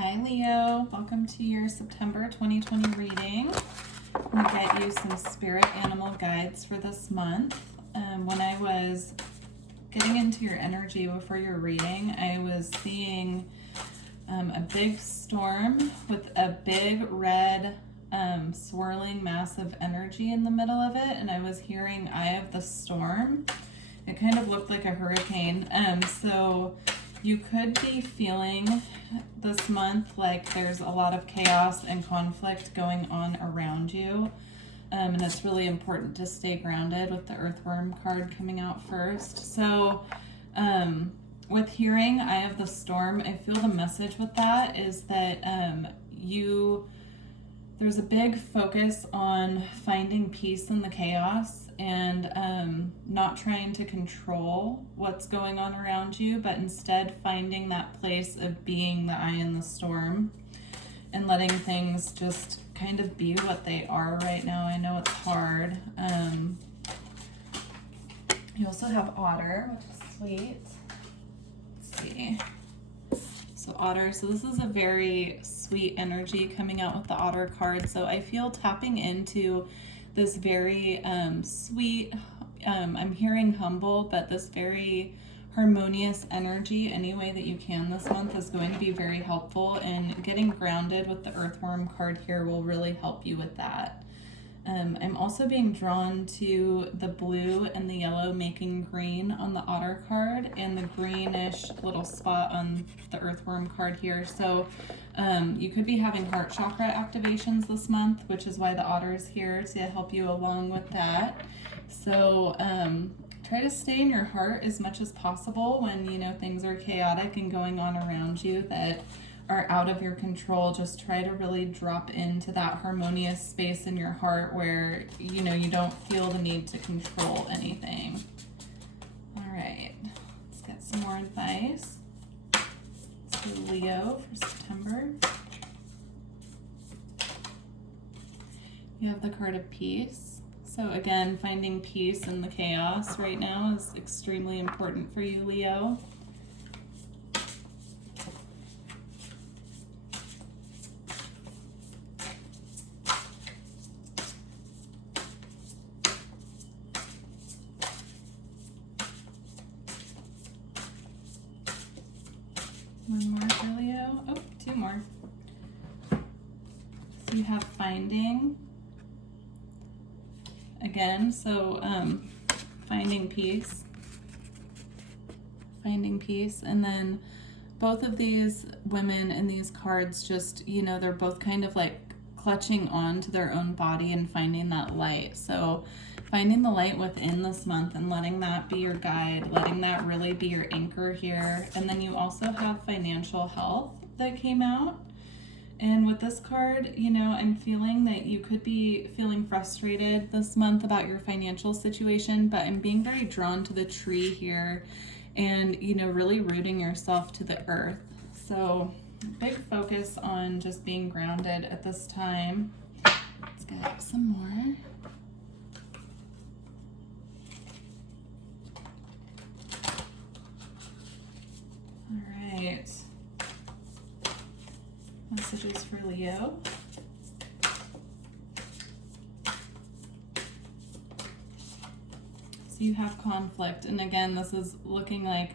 Hi Leo, welcome to your September 2020 reading. I'm going to get you some spirit animal guides for this month. When I was getting into your energy before your reading, I was seeing a big storm with a big red swirling mass of energy in the middle of it, and I was hearing Eye of the Storm. It kind of looked like a hurricane. So you could be feeling this month like there's a lot of chaos and conflict going on around you. And it's really important to stay grounded with the Earthworm card coming out first. So with hearing Eye of the Storm, I feel the message with that is that there's a big focus on finding peace in the chaos and not trying to control what's going on around you, but instead finding that place of being the eye in the storm and letting things just kind of be what they are right now. I know it's hard. You also have Otter, which is sweet. Let's see. So Otter, so this is a very sweet energy coming out with the Otter card. So I feel tapping into this very sweet, I'm hearing humble, but this very harmonious energy any way that you can this month is going to be very helpful, and getting grounded with the Earthworm card here will really help you with that. I'm also being drawn to the blue and the yellow making green on the Otter card and the greenish little spot on the Earthworm card here. So you could be having heart chakra activations this month, which is why the Otter is here to help you along with that. So try to stay in your heart as much as possible when things are chaotic and going on around you that are out of your control. Just try to really drop into that harmonious space in your heart where you don't feel the need to control anything. All right, let's get some more advice. Let's do Leo for September. You have the card of peace. So again, finding peace in the chaos right now is extremely important for you, Leo. One more for Leo. Oh, two more. So you have finding. Again, so finding peace. Finding peace. And then both of these women in these cards just, they're both kind of like clutching on to their own body and finding that light. So finding the light within this month and letting that be your guide, letting that really be your anchor here. And then you also have financial health that came out. And with this card, I'm feeling that you could be feeling frustrated this month about your financial situation, but I'm being very drawn to the tree here and, really rooting yourself to the earth. So big focus on just being grounded at this time. Let's get some more. All right. Messages for Leo. So you have conflict, and again, this is looking like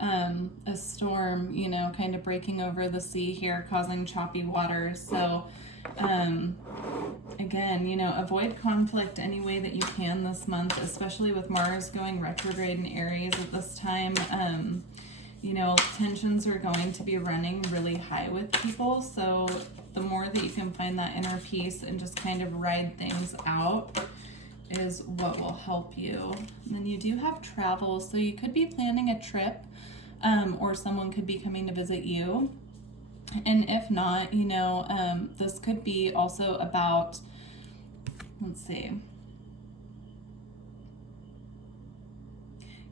a storm, kind of breaking over the sea here, causing choppy waters. So again, avoid conflict any way that you can this month, especially with Mars going retrograde in Aries at this time. Tensions are going to be running really high with people. So the more that you can find that inner peace and just kind of ride things out is what will help you. And then you do have travel. So you could be planning a trip or someone could be coming to visit you. And if not, this could be also about, let's see,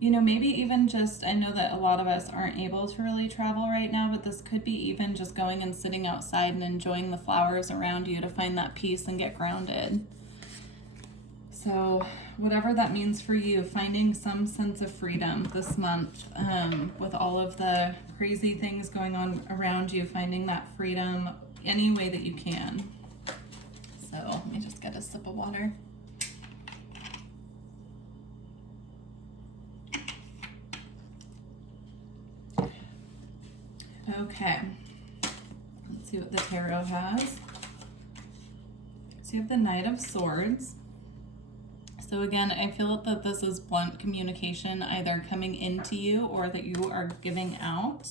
maybe even just, I know that a lot of us aren't able to really travel right now, but this could be even just going and sitting outside and enjoying the flowers around you to find that peace and get grounded. So whatever that means for you, finding some sense of freedom this month, with all of the crazy things going on around you, finding that freedom any way that you can. So let me just get a sip of water. Okay, let's see what the tarot has. So you have the Knight of Swords. So again, I feel that this is blunt communication, either coming into you or that you are giving out.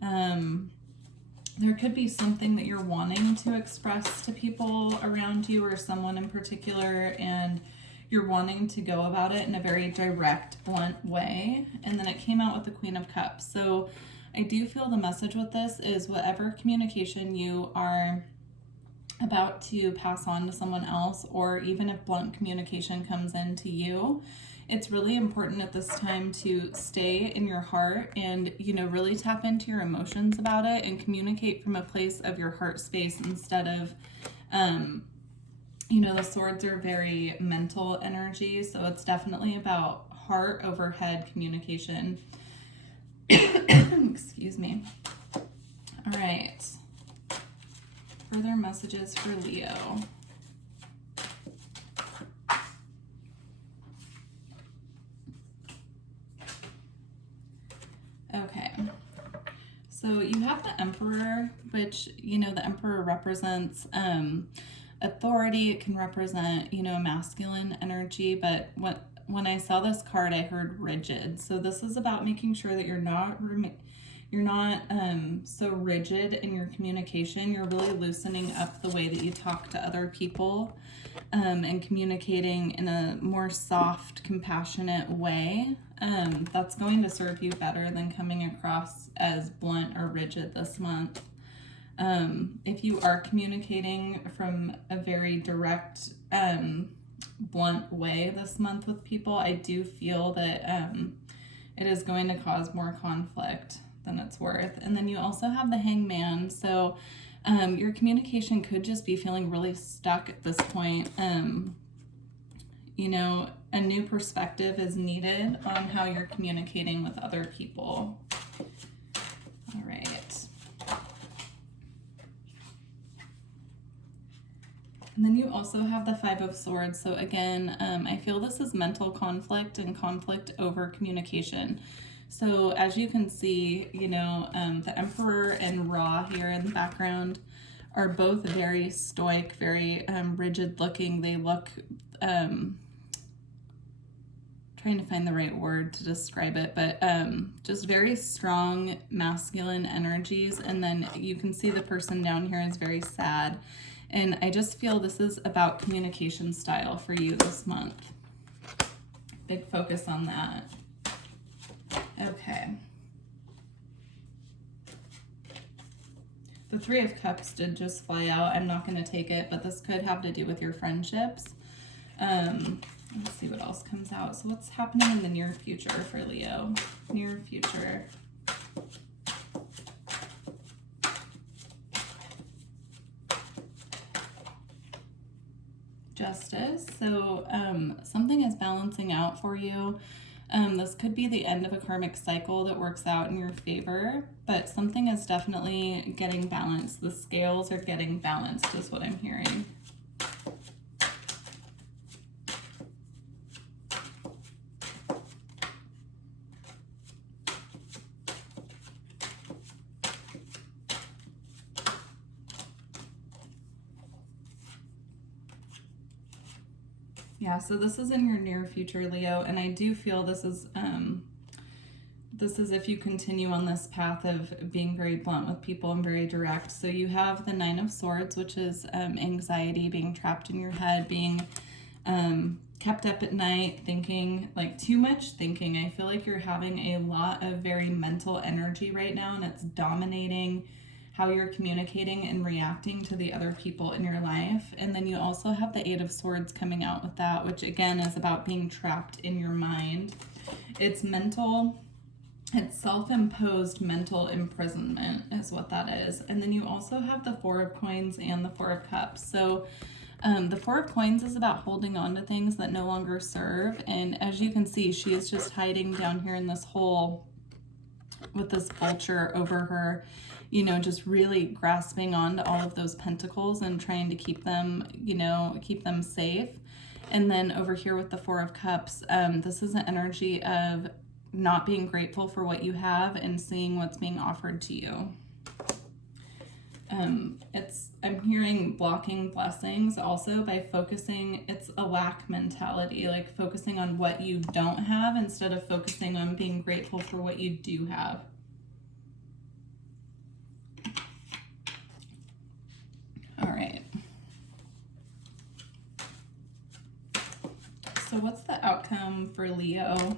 There could be something that you're wanting to express to people around you or someone in particular, and you're wanting to go about it in a very direct, blunt way. And then it came out with the Queen of Cups. So I do feel the message with this is whatever communication you are about to pass on to someone else, or even if blunt communication comes into you, it's really important at this time to stay in your heart and, you know, really tap into your emotions about it and communicate from a place of your heart space instead of, you know, the swords are very mental energy. So it's definitely about heart over head communication. Excuse me. All right. Further messages for Leo. Okay. So you have the Emperor, which, you know, the Emperor represents authority. It can represent, you know, masculine energy, but when I saw this card, I heard rigid. So this is about making sure that you're not so rigid in your communication. You're really loosening up the way that you talk to other people, and communicating in a more soft, compassionate way. That's going to serve you better than coming across as blunt or rigid this month. If you are communicating from a very direct, blunt way this month with people, I do feel that it is going to cause more conflict than it's worth. And then you also have the Hangman. So your communication could just be feeling really stuck at this point. You know, a new perspective is needed on how you're communicating with other people. All right. And then you also have the Five of Swords. So again, I feel this is mental conflict and conflict over communication. So as you can see, you know, the Emperor and Ra here in the background are both very stoic, very rigid looking. They look, trying to find the right word to describe it, but just very strong masculine energies. And then you can see the person down here is very sad. And I just feel this is about communication style for you this month. Big focus on that. Okay. The Three of Cups did just fly out. I'm not going to take it, but this could have to do with your friendships. Let's see what else comes out. So what's happening in the near future for Leo? Near future. Justice. So something is balancing out for you. This could be the end of a karmic cycle that works out in your favor, but something is definitely getting balanced. The scales are getting balanced is what I'm hearing. Yeah, so this is in your near future, Leo, and I do feel this is if you continue on this path of being very blunt with people and very direct. So you have the Nine of Swords, which is anxiety, being trapped in your head, being kept up at night, thinking, like too much thinking. I feel like you're having a lot of very mental energy right now, and it's dominating how you're communicating and reacting to the other people in your life. And then you also have the Eight of Swords coming out with that, which again is about being trapped in your mind. It's mental, it's self-imposed mental imprisonment is what that is. And then you also have the Four of Coins and the Four of Cups. So The Four of Coins is about holding on to things that no longer serve. And as you can see, she is just hiding down here in this hole with this vulture over her, you know, just really grasping onto all of those pentacles and trying to keep them, you know, keep them safe. And then over here with the Four of Cups, this is an energy of not being grateful for what you have and seeing what's being offered to you. I'm hearing blocking blessings also by focusing, it's a lack mentality, like focusing on what you don't have instead of focusing on being grateful for what you do have. All right. So what's the outcome for Leo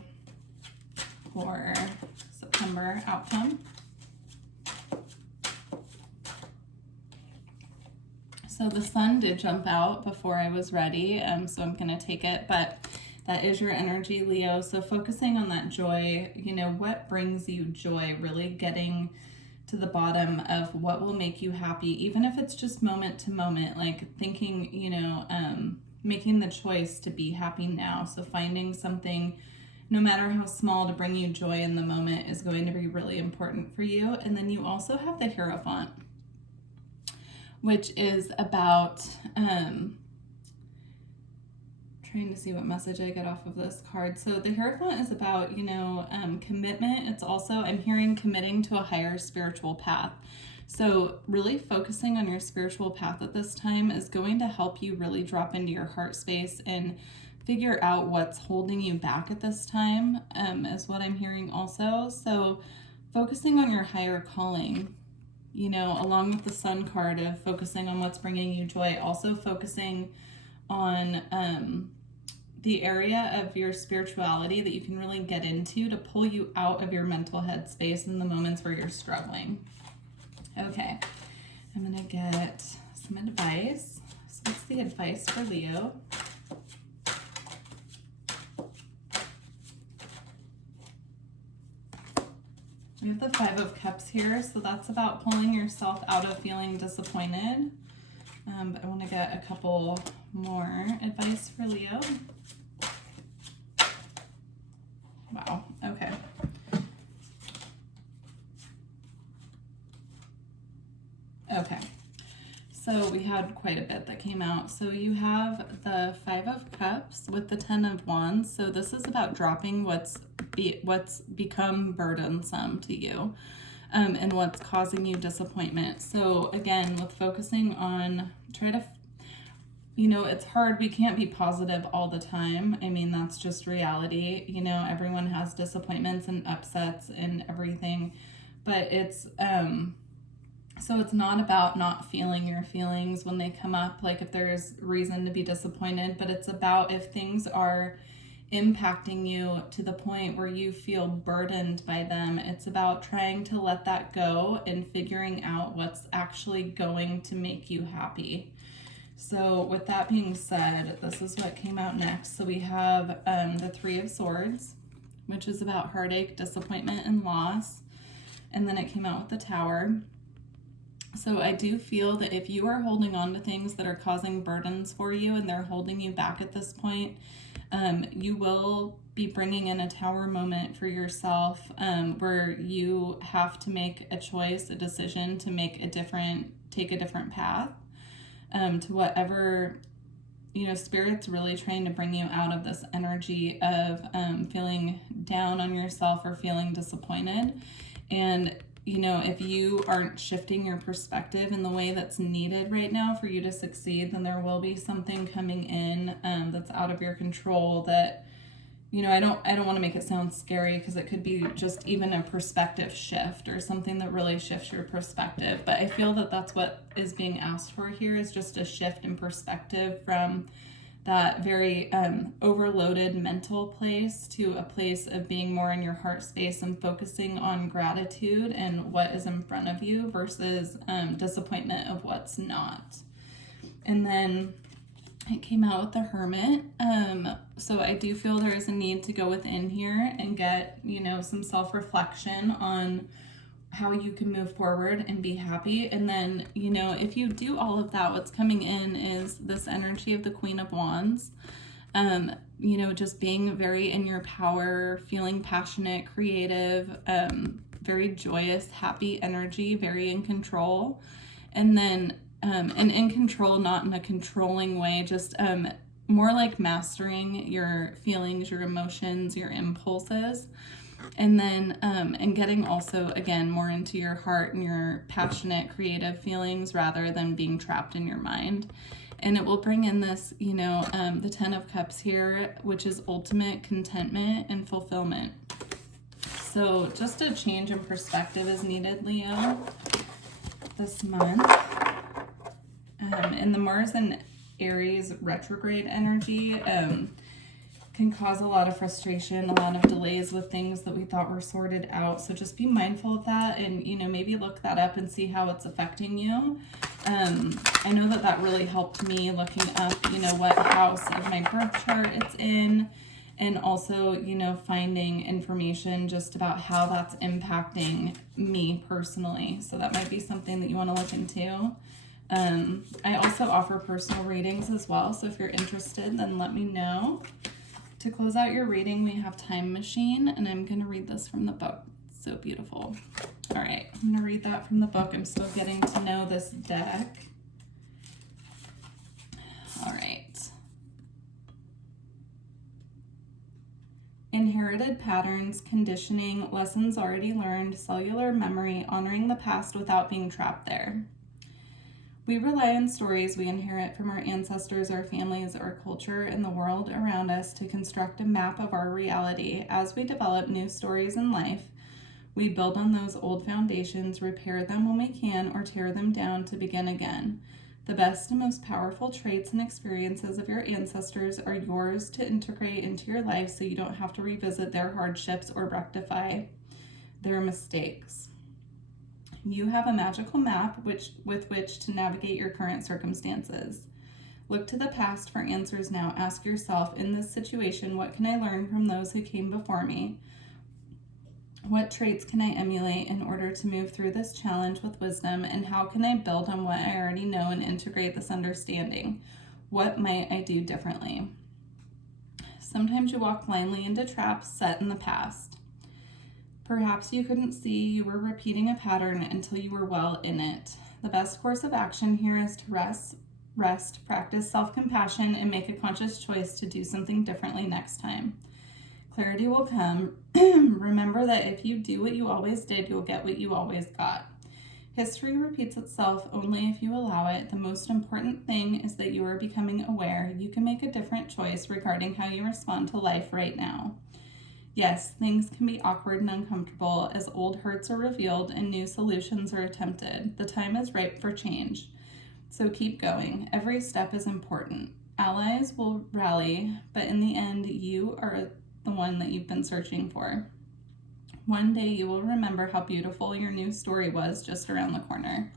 for September outcome? So the sun did jump out before I was ready, so I'm going to take it, but that is your energy, Leo. So focusing on that joy, you know, what brings you joy, really getting to the bottom of what will make you happy, even if it's just moment to moment, like thinking, you know, making the choice to be happy now. So finding something, no matter how small, to bring you joy in the moment is going to be really important for you. And then you also have the Hierophant, which is about, trying to see what message I get off of this card. So the Hierophant is about, you know, commitment. It's also, I'm hearing committing to a higher spiritual path. So really focusing on your spiritual path at this time is going to help you really drop into your heart space and figure out what's holding you back at this time, is what I'm hearing also. So focusing on your higher calling, you know, along with the Sun card of focusing on what's bringing you joy, also focusing on the area of your spirituality that you can really get into to pull you out of your mental headspace in the moments where you're struggling. Okay, I'm gonna get some advice. So what's the advice for Leo? We have the Five of Cups here, so that's about pulling yourself out of feeling disappointed. But I want to get a couple more advice for Leo. Wow, okay. Okay, so we had quite a bit that came out. So you have the Five of Cups with the Ten of Wands. So this is about dropping what's become burdensome to you, and what's causing you disappointment. So again, with focusing on, try to, you know, it's hard. We can't be positive all the time. I mean, that's just reality. You know, everyone has disappointments and upsets and everything, but it's, so it's not about not feeling your feelings when they come up, like if there's reason to be disappointed, but it's about if things are impacting you to the point where you feel burdened by them, it's about trying to let that go and figuring out what's actually going to make you happy. So with that being said, this is what came out next. So we have the Three of Swords, which is about heartache, disappointment, and loss. And then it came out with the Tower. So I do feel that if you are holding on to things that are causing burdens for you and they're holding you back at this point, you will be bringing in a Tower moment for yourself, where you have to make a choice, a decision to take a different path, to whatever, you know, Spirit's really trying to bring you out of this energy of feeling down on yourself or feeling disappointed. And you know, if you aren't shifting your perspective in the way that's needed right now for you to succeed, then there will be something coming in that's out of your control that, you know, I don't want to make it sound scary, because it could be just even a perspective shift or something that really shifts your perspective. But I feel that that's what is being asked for here, is just a shift in perspective from that very overloaded mental place to a place of being more in your heart space and focusing on gratitude and what is in front of you versus disappointment of what's not. And then it came out with the Hermit. So I do feel there is a need to go within here and get, you know, some self-reflection on how you can move forward and be happy. And then, you know, if you do all of that, what's coming in is this energy of the Queen of Wands. You know, just being very in your power, feeling passionate, creative, very joyous, happy energy, very in control. And then, and in control, not in a controlling way, just more like mastering your feelings, your emotions, your impulses. And then, and getting also, again, more into your heart and your passionate, creative feelings rather than being trapped in your mind. And it will bring in this, you know, the 10 of Cups here, which is ultimate contentment and fulfillment. So just a change in perspective is needed, Leo, this month. And the Mars and Aries retrograde energy can cause a lot of frustration, a lot of delays with things that we thought were sorted out. So just be mindful of that, and, you know, maybe look that up and see how it's affecting you. I know that that really helped me looking up, you know, what house of my birth chart it's in, and also, you know, finding information just about how that's impacting me personally. So that might be something that you want to look into. I also offer personal readings as well. So if you're interested, then let me know. To close out your reading, we have Time Machine, and I'm going to read this from the book. It's so beautiful. All right, I'm going to read that from the book. I'm still getting to know this deck. All right. Inherited patterns, conditioning, lessons already learned, cellular memory, honoring the past without being trapped there. We rely on stories we inherit from our ancestors, our families, our culture, and the world around us to construct a map of our reality. As we develop new stories in life, we build on those old foundations, repair them when we can, or tear them down to begin again. The best and most powerful traits and experiences of your ancestors are yours to integrate into your life so you don't have to revisit their hardships or rectify their mistakes. You have a magical map with which to navigate your current circumstances. Look to the past for answers now. Ask yourself, in this situation, what can I learn from those who came before me? What traits can I emulate in order to move through this challenge with wisdom? And how can I build on what I already know and integrate this understanding? What might I do differently? Sometimes you walk blindly into traps set in the past. Perhaps you couldn't see you were repeating a pattern until you were well in it. The best course of action here is to rest, practice self-compassion, and make a conscious choice to do something differently next time. Clarity will come. Remember that if you do what you always did, you'll get what you always got. History repeats itself only if you allow it. The most important thing is that you are becoming aware. You can make a different choice regarding how you respond to life right now. Yes, things can be awkward and uncomfortable as old hurts are revealed and new solutions are attempted. The time is ripe for change. So keep going. Every step is important. Allies will rally, but in the end, you are the one that you've been searching for. One day you will remember how beautiful your new story was just around the corner.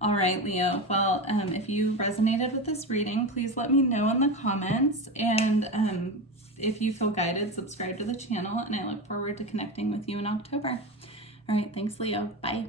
All right, Leo. Well, if you resonated with this reading, please let me know in the comments. And if you feel guided, subscribe to the channel, and I look forward to connecting with you in October. All right, thanks, Leo. Bye.